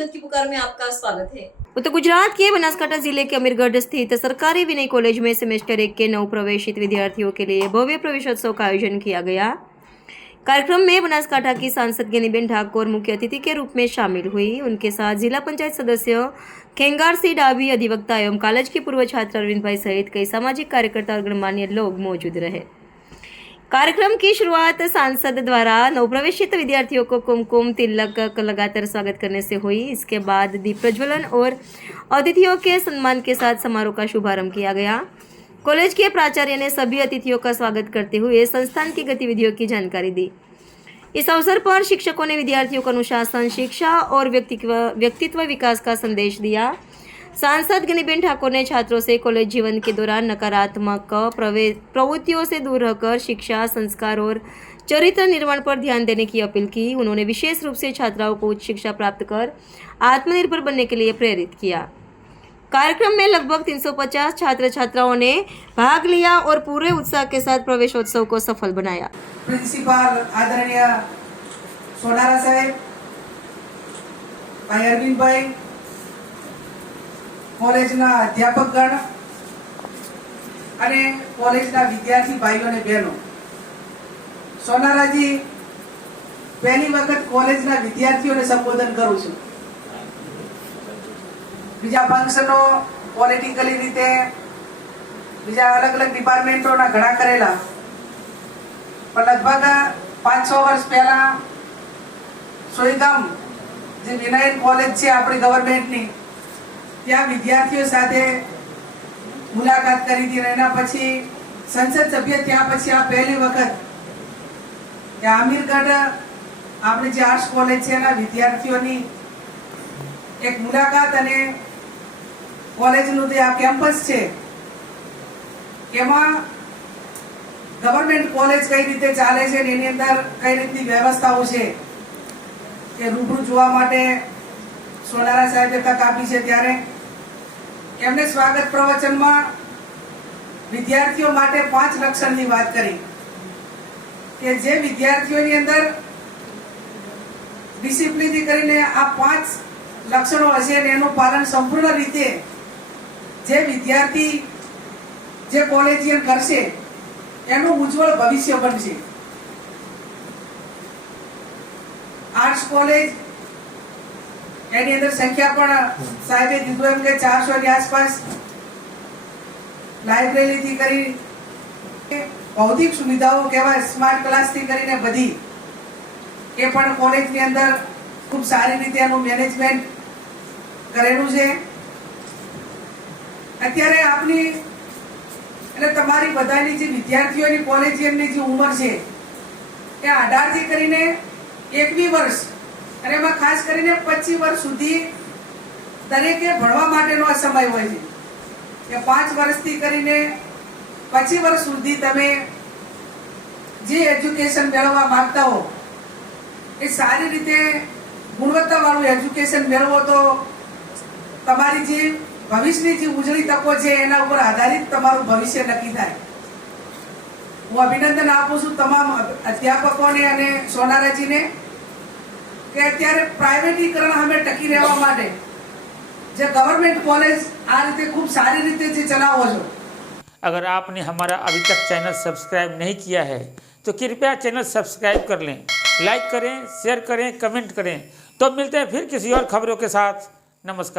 जन्नत की पुकार में आपका स्वागत है। उत्तर गुजरात के बनासकांठा जिले के अमीरगढ़ स्थित सरकारी विनय कॉलेज में सेमेस्टर 1 के नव प्रवेशित विद्यार्थियों के लिए भव्य प्रवेशोत्सव का आयोजन किया गया। कार्यक्रम में बनासकांठा की सांसद गेनीबेन ठाकुर मुख्य अतिथि के रूप में शामिल हुई। उनके साथ जिला पंचायत सदस्य खेंगार सिंह डाभी, अधिवक्ता एवं कॉलेज के पूर्व छात्र अरविंद भाई सहित कई सामाजिक कार्यकर्ता और गणमान्य लोग मौजूद रहे। कार्यक्रम की शुरुआत सांसद द्वारा नवप्रवेशित विद्यार्थियों को कुमकुम तिलक लगाकर स्वागत करने से हुई। इसके बाद दीप प्रज्वलन और अतिथियों के सम्मान के साथ समारोह का शुभारंभ किया गया। कॉलेज के प्राचार्य ने सभी अतिथियों का स्वागत करते हुए संस्थान की गतिविधियों की जानकारी दी। इस अवसर पर शिक्षकों ने विद्यार्थियों को अनुशासन, शिक्षा और व्यक्तित्व विकास का संदेश दिया। सांसद गेनीबेन ठाकुर ने छात्रों से कॉलेज जीवन के दौरान नकारात्मक प्रवृत्तियों से दूर रहकर शिक्षा, संस्कार और चरित्र निर्माण पर ध्यान देने की अपील की। उन्होंने विशेष रूप से छात्राओं को उच्च शिक्षा प्राप्त कर आत्मनिर्भर बनने के लिए प्रेरित किया। कार्यक्रम में लगभग 350 छात्र छात्राओं ने भाग लिया और पूरे उत्साह के साथ प्रवेशोत्सव को सफल बनाया। प्रिंसिपल आदरणीय सोनारा साहेब, भाई अरविंद भाई, કોલેજના અધ્યાપકગણ અને કોલેજના વિદ્યાર્થી ભાઈઓ અને બહેનો, સોનારાજી પહેલી વખત કોલેજના વિદ્યાર્થીઓને સંબોધન કરું છું। બીજા ફંક્શનો પોલિટિકલી રીતે બીજા અલગ અલગ ડિપાર્ટમેન્ટોના ઘણા કરેલા, પણ લગભગ 5-6 વર્ષ પહેલા સોઈગામ જે વિનયન કોલેજ છે આપણી ગવર્મેન્ટની, ત્યાં વિદ્યાર્થીઓ સાથે મુલાકાત કરી હતી। એના પછી સંસદ સભ્ય ત્યાં પછી આ પહેલી વખત ત્યાં અમીરગઢ આપણી જે આર્ટ્સ કોલેજ છે એના વિદ્યાર્થીઓની એક મુલાકાત અને કોલેજનું જે આ કેમ્પસ છે એમાં ગવર્મેન્ટ કોલેજ કઈ રીતે ચાલે છે એની અંદર કઈ રીતની વ્યવસ્થાઓ છે કે રૂબરૂ જોવા માટે સોનારા સાહેબે તક આપી છે। ત્યારે એમને સ્વાગત પ્રવચનમાં વિદ્યાર્થીઓ માટે 5 લક્ષણની વાત કરી કે જે વિદ્યાર્થીઓની અંદર ડિસિપ્લિનથી કરીને આ 5 લક્ષણો હશે અને એનું પાલન સંપૂર્ણ રીતે જે વિદ્યાર્થી જે કોલેજિયન કરશે એનું ઉજ્જવળ ભવિષ્ય બનશે। આર્ટ્સ કોલેજ એની અંદર સંખ્યા પણ સાહેબે કીધું એમ કે 400 ની આસપાસ લાઇબ્રેરીથી કરી ભૌતિક સુવિધાઓ કહેવાય, સ્માર્ટ ક્લાસથી કરીને બધી એ પણ કોલેજની અંદર ખૂબ સારી રીતે એનું મેનેજમેન્ટ કરેલું છે। અત્યારે આપની એટલે તમારી બધાની જે વિદ્યાર્થીઓની કોલેજિયનની જે ઉંમર છે એ 18 થી કરીને 21 વર્ષ અને એમાં ખાસ કરીને 25 વર્ષ સુધી દરેકે ભણવા માટેનો આ સમય હોય છે કે 5 વર્ષથી કરીને 25 વર્ષ સુધી તમે જે એજ્યુકેશન મેળવવા માંગતા હો એ સારી રીતે ગુણવત્તાવાળું એજ્યુકેશન મેળવો તો તમારી જે ભવિષ્યની જે ઉજળી તકો છે એના ઉપર આધારિત તમારું ભવિષ્ય નક્કી થાય। હું અભિનંદન આપું છું તમામ અધ્યાપકોને અને સોનારાજીને કે અત્યારે પ્રાઇવેટીકરણ અમે ટકી રહેવા માટે જે ગવર્मेंट कॉलेज आ रीते खूब सारी रीते जे चलावो छो। अगर आपने हमारा अभी तक चैनल सब्सक्राइब नहीं किया है तो कृपया चैनल सब्सक्राइब कर लें, लाइक करें, शेयर करें, कमेंट करें। तो मिलते हैं फिर किसी और खबरों के साथ। नमस्कार।